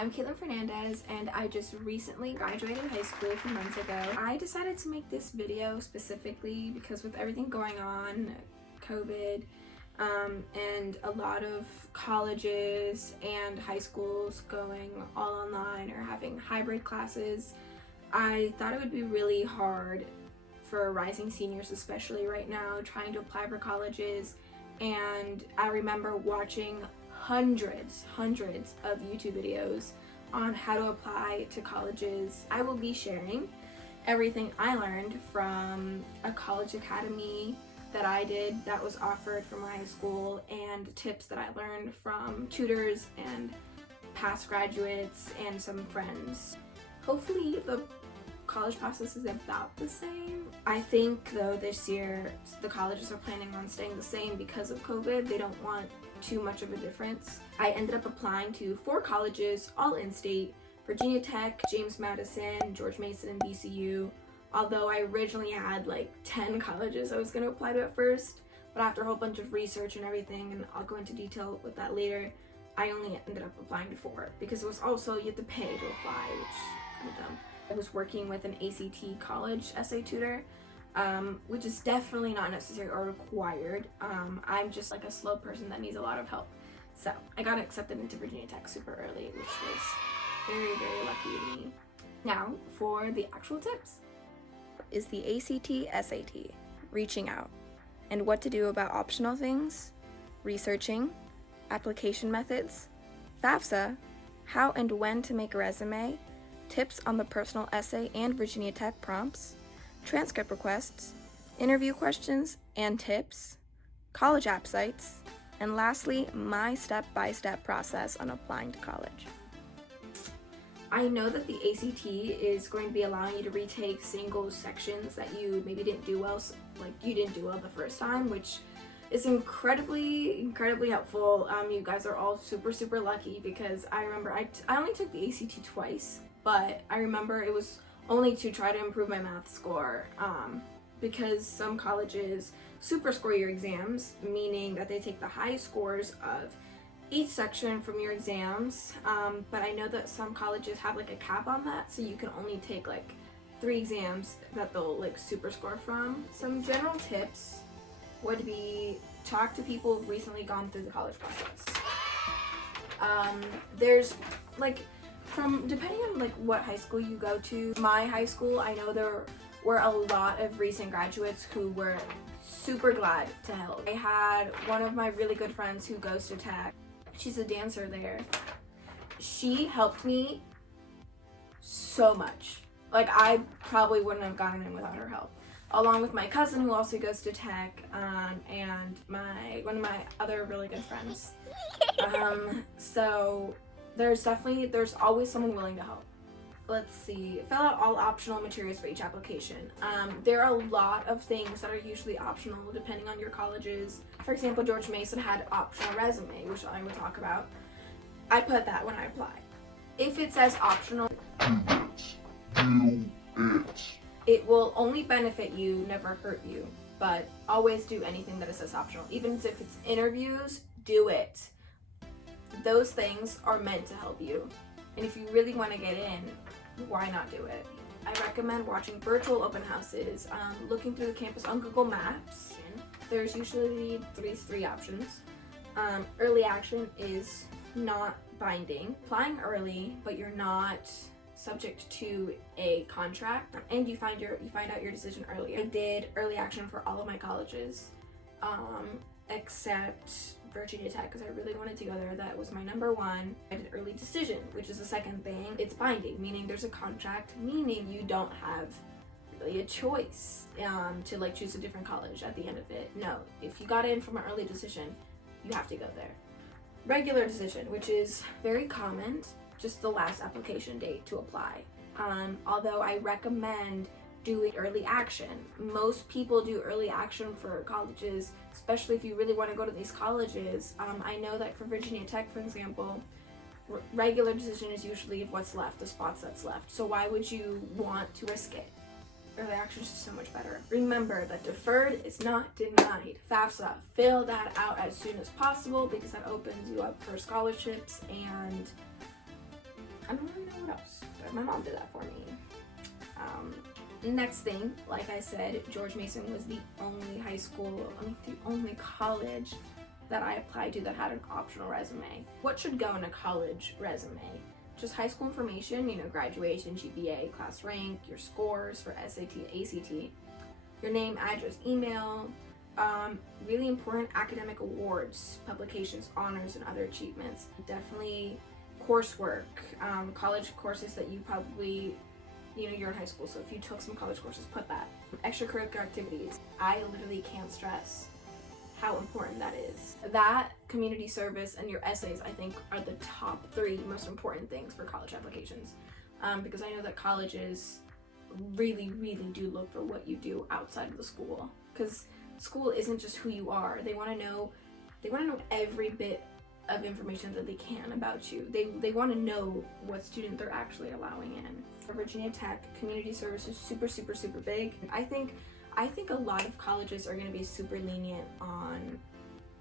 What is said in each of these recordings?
I'm Caitlin Fernandez, and I just recently graduated high school a few months ago. I decided to make this video specifically because with everything going on, COVID, and a lot of colleges and high schools going all online or having hybrid classes, I thought it would be really hard for rising seniors, especially right now, trying to apply for colleges. And I remember watching hundreds of YouTube videos on how to apply to colleges. I will be sharing everything I learned from a college academy that I did that was offered from my high school, and tips that I learned from tutors and past graduates and some friends. Hopefully the college process is about the same. I think though this year the colleges are planning on staying the same because of COVID. They don't want too much of a difference. I ended up applying to 4 colleges, all in-state: Virginia Tech, James Madison, George Mason, and VCU. Although I originally had like 10 colleges I was going to apply to at first, but after a whole bunch of research and everything, and I'll go into detail with that later, I only ended up applying to 4 because it was also, you have to pay to apply, which is kind of dumb. I was working with an ACT college essay tutor, which is definitely not necessary or required. I'm just like a slow person that needs a lot of help. So I got accepted into Virginia Tech super early, which was very lucky of me. Now for the actual tips. Is the ACT SAT, reaching out, and what to do about optional things, researching, application methods, FAFSA, how and when to make a resume, tips on the personal essay and Virginia Tech prompts, transcript requests, interview questions and tips, college app sites, and lastly, my step-by-step process on applying to college. I know that the ACT is going to be allowing you to retake single sections that you maybe didn't do well, like you didn't do well the first time, which is incredibly helpful. You guys are all super lucky because I remember I only took the ACT twice, but I remember it was only to try to improve my math score, because some colleges super score your exams, meaning that they take the highest scores of each section from your exams, but I know that some colleges have like a cap on that, so you can only take like 3 exams that they'll like super score from. Some general tips would be talk to people who've recently gone through the college process. There's like, from depending on like what high school you go to. My high school, I know there were a lot of recent graduates who were super glad to help. I had one of my really good friends who goes to Tech. She's a dancer there. She helped me so much. Like, I probably wouldn't have gotten in without her help. Along with my cousin who also goes to Tech, and one of my other really good friends. So there's always someone willing to help. Let's see, fill out all optional materials for each application. There are a lot of things that are usually optional depending on your colleges. For example, George Mason had optional resume, which I will talk about. I put that when I applied. If it says optional, do it. It will only benefit you, never hurt you, but always do anything that it says optional. Even if it's interviews, do it. Those things are meant to help you. And if you really want to get in, why not do it? I recommend watching virtual open houses, looking through the campus on Google Maps. There's usually 3 options. Early action is not binding. Applying early, but you're not subject to a contract, and you find out your decision early. I did early action for all of my colleges, except Virginia Tech, because I really wanted to go there. That was my number 1. I did early decision, which is the second thing. It's binding, meaning there's a contract, meaning you don't have really a choice to like choose a different college at the end of it. No, if you got in from an early decision, you have to go there. Regular decision, which is very common, just the last application date to apply. Although I recommend doing early action. Most people do early action for colleges, especially if you really want to go to these colleges. I know that for Virginia Tech, for example, regular decision is usually what's left, the spots that's left. So why would you want to risk it? Early action is just so much better. Remember that deferred is not denied. FAFSA, fill that out as soon as possible because that opens you up for scholarships and I don't really know what else, but my mom did that for me. Next thing, like I said, George Mason was the only college that I applied to that had an optional resume. What should go in a college resume? Just high school information, graduation, GPA, class rank, your scores for SAT, ACT, your name, address, email, really important academic awards, publications, honors, and other achievements. Definitely coursework, college courses that you probably, you're in high school, so if you took some college courses, put that. Extracurricular activities. I literally can't stress how important that is. That, community service, and your essays, I think, are the top 3 most important things for college applications. Because I know that colleges really, really do look for what you do outside of the school. Because school isn't just who you are. They want to know every bit of information that they can about you. They want to know what student they're actually allowing in. For Virginia Tech, community service is super, super, super big. I think a lot of colleges are going to be super lenient on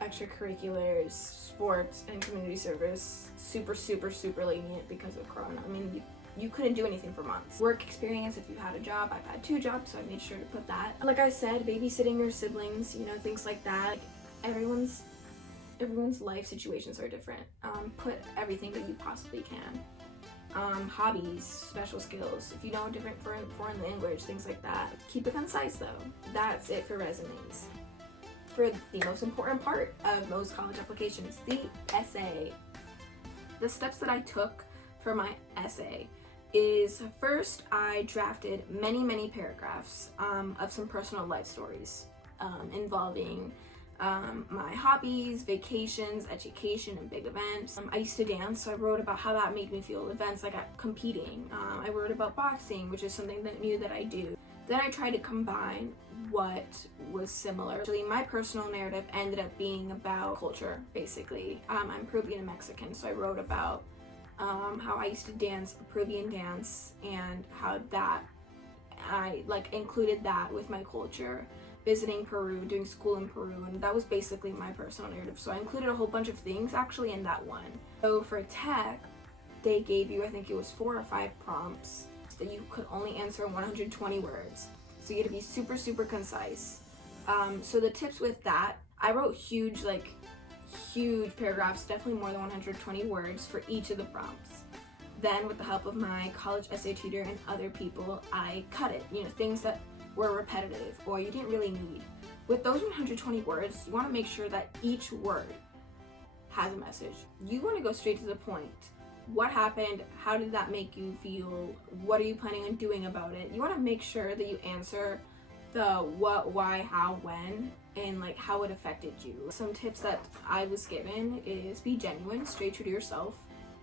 extracurriculars, sports, and community service. Super, super, super lenient because of Corona. I mean, you couldn't do anything for months. Work experience, if you had a job. I've had 2 jobs, so I made sure to put that. Like I said, babysitting your siblings, things like that. Everyone's life situations are different. Put everything that you possibly can. Hobbies, special skills, if you know a different foreign language, things like that. Keep it concise though. That's it for resumes. For the most important part of most college applications, the essay. The steps that I took for my essay is, first I drafted many paragraphs of some personal life stories involving my hobbies, vacations, education, and big events. I used to dance, so I wrote about how that made me feel, events like competing. I wrote about boxing, which is something new that I do. Then I tried to combine what was similar. Actually, my personal narrative ended up being about culture, basically. I'm Peruvian and Mexican, so I wrote about how I used to dance Peruvian dance and how that I included that with my culture. Visiting Peru, doing school in Peru, and that was basically my personal narrative. So I included a whole bunch of things actually in that one. So for tech, they gave you, I think it was 4 or 5 prompts that you could only answer in 120 words. So you had to be super, super concise. So the tips with that, I wrote huge paragraphs, definitely more than 120 words for each of the prompts. Then with the help of my college essay tutor and other people, I cut it, things that were repetitive or you didn't really need. With those 120 words, you want to make sure that each word has a message. You want to go straight to the point. What happened? How did that make you feel? What are you planning on doing about it? You want to make sure that you answer the what, why, how, when, and how it affected you. Some tips that I was given is be genuine, stay true to yourself.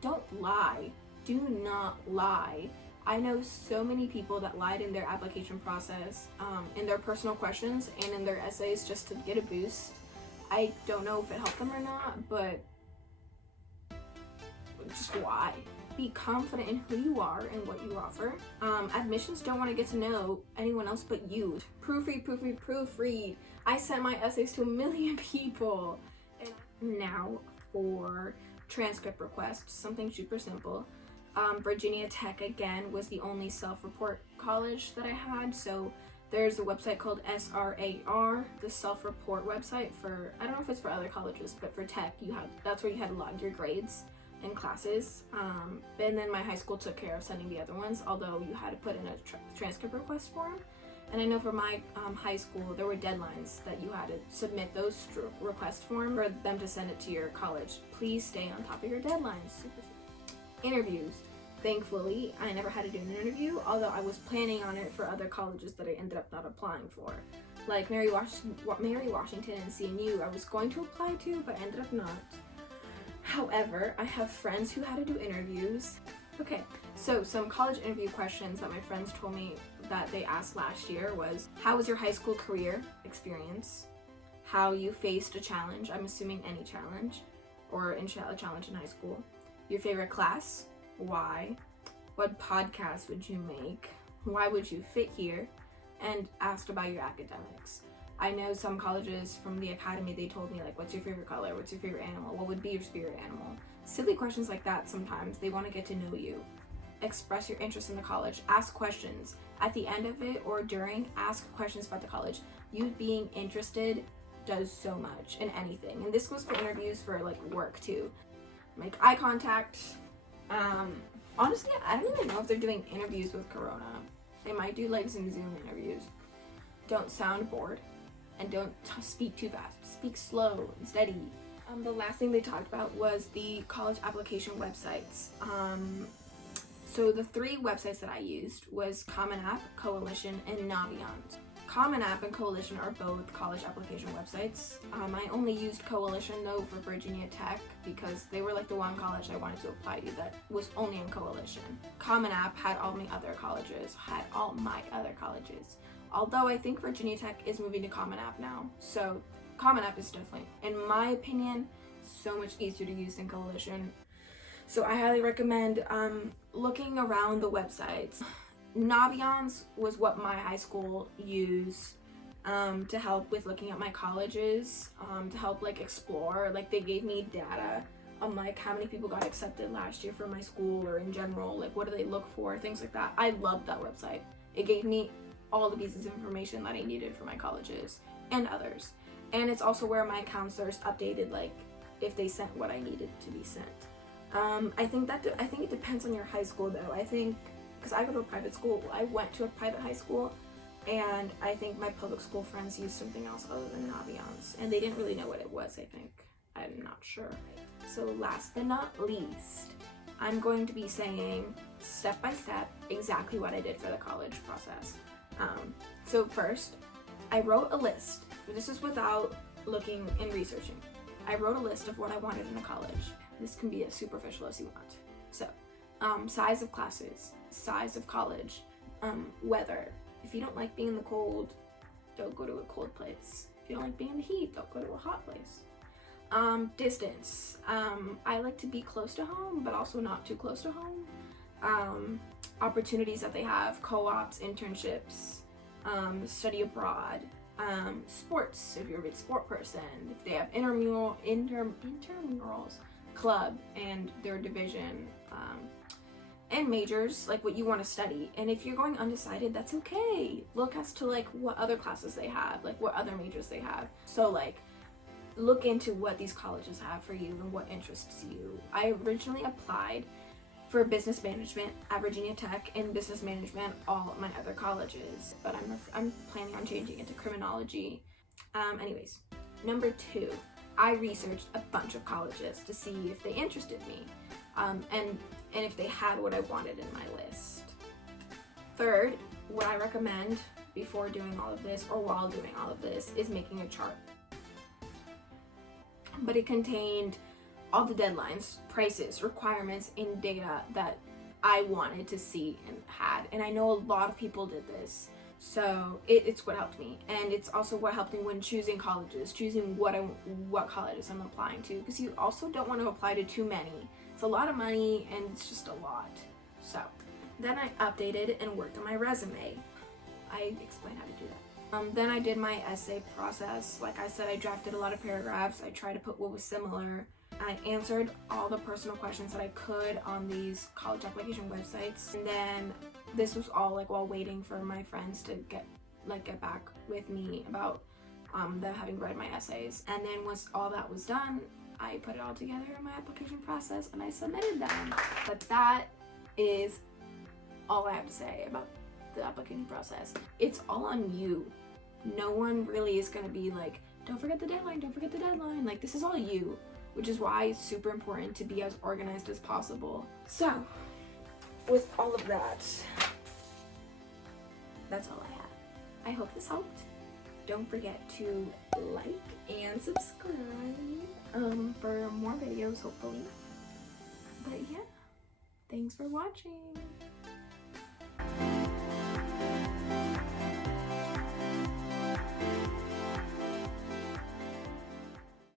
Don't lie. Do not lie. I know so many people that lied in their application process, in their personal questions, and in their essays just to get a boost. I don't know if it helped them or not, but just why? Be confident in who you are and what you offer. Admissions don't want to get to know anyone else but you. Proofread. I sent my essays to 1 million people. And now for transcript requests, something super simple. Virginia Tech, again, was the only self-report college that I had, so there's a website called SRAR, the self-report website for, I don't know if it's for other colleges, but for tech, that's where you had to log your grades and classes, and then my high school took care of sending the other ones, although you had to put in a transcript request form. And I know for my high school, there were deadlines that you had to submit those request form for them to send it to your college. Please stay on top of your deadlines. Interviews. Thankfully, I never had to do an interview, although I was planning on it for other colleges that I ended up not applying for. Like Mary Washington and CNU, I was going to apply to, but ended up not. However, I have friends who had to do interviews. Okay, so some college interview questions that my friends told me that they asked last year was, how was your high school career experience? How you faced a challenge, I'm assuming any challenge, or a challenge in high school. Your favorite class? Why? What podcast would you make? Why would you fit here? And asked about your academics. I know some colleges from the academy, they told me like, what's your favorite color? What's your favorite animal? What would be your spirit animal? Silly questions like that sometimes. They want to get to know you. Express your interest in the college. Ask questions. At the end of it or during, ask questions about the college. You being interested does so much in anything. And this goes for interviews for like work too. Make eye contact. Honestly, I don't even know if they're doing interviews with Corona. They might do like some Zoom interviews. Don't sound bored. And don't speak too fast. Speak slow and steady. The last thing they talked about was the college application websites. So the 3 websites that I used was Common App, Coalition, and Naviance. Common App and Coalition are both college application websites. I only used Coalition though for Virginia Tech because they were like the one college I wanted to apply to that was only in Coalition. Common App had all my other colleges. Although I think Virginia Tech is moving to Common App now. So Common App is definitely, in my opinion, so much easier to use than Coalition. So I highly recommend looking around the websites. Naviance was what my high school used to help with looking at my colleges, to help like explore. Like they gave me data on like how many people got accepted last year for my school or in general, like what do they look for, things like that. I loved that website. It gave me all the pieces of information that I needed for my colleges and others. And it's also where my counselors updated like if they sent what I needed to be sent. I think it depends on your high school though. I think because I go to a private school, I went to a private high school, and I think my public school friends used something else other than Naviance, and they didn't really know what it was. I'm not sure. So last but not least, I'm going to be saying step by step exactly what I did for the college process. So first, I wrote a list. This is without looking and researching. I wrote a list of what I wanted in a college. This can be as superficial as you want. So, size of classes, size of college, weather. If you don't like being in the cold, don't go to a cold place. If you don't like being in the heat, don't go to a hot place. Distance. I like to be close to home, but also not too close to home. Opportunities that they have, co-ops, internships, study abroad, sports, if you're a big sport person, if they have intramurals, club, and their division, and majors, like what you want to study. And if you're going undecided, that's okay. Look as to like what other classes they have, like what other majors they have. So like look into what these colleges have for you and what interests you. I originally applied for business management at Virginia Tech and business management all at my other colleges, but I'm planning on changing it to criminology. Anyways, number 2, I researched a bunch of colleges to see if they interested me, and if they had what I wanted in my list. Third, what I recommend before doing all of this or while doing all of this is making a chart. But it contained all the deadlines, prices, requirements, and data that I wanted to see and had. And I know a lot of people did this. So it's what helped me. And it's also what helped me when choosing colleges, choosing what colleges I'm applying to. Because you also don't want to apply to too many. It's a lot of money and it's just a lot. So then I updated and worked on my resume. I explained how to do that. Then I did my essay process. Like I said, I drafted a lot of paragraphs. I tried to put what was similar. I answered all the personal questions that I could on these college application websites. And then this was all like while waiting for my friends to get back with me about them having read my essays. And then once all that was done, I put it all together in my application process and I submitted them. But that is all I have to say about the application process. It's all on you. No one really is gonna be like, don't forget the deadline, don't forget the deadline. Like, this is all you, which is why it's super important to be as organized as possible. So, with all of that, that's all I have. I hope this helped. Don't forget to like and subscribe for more videos, hopefully. But yeah, thanks for watching.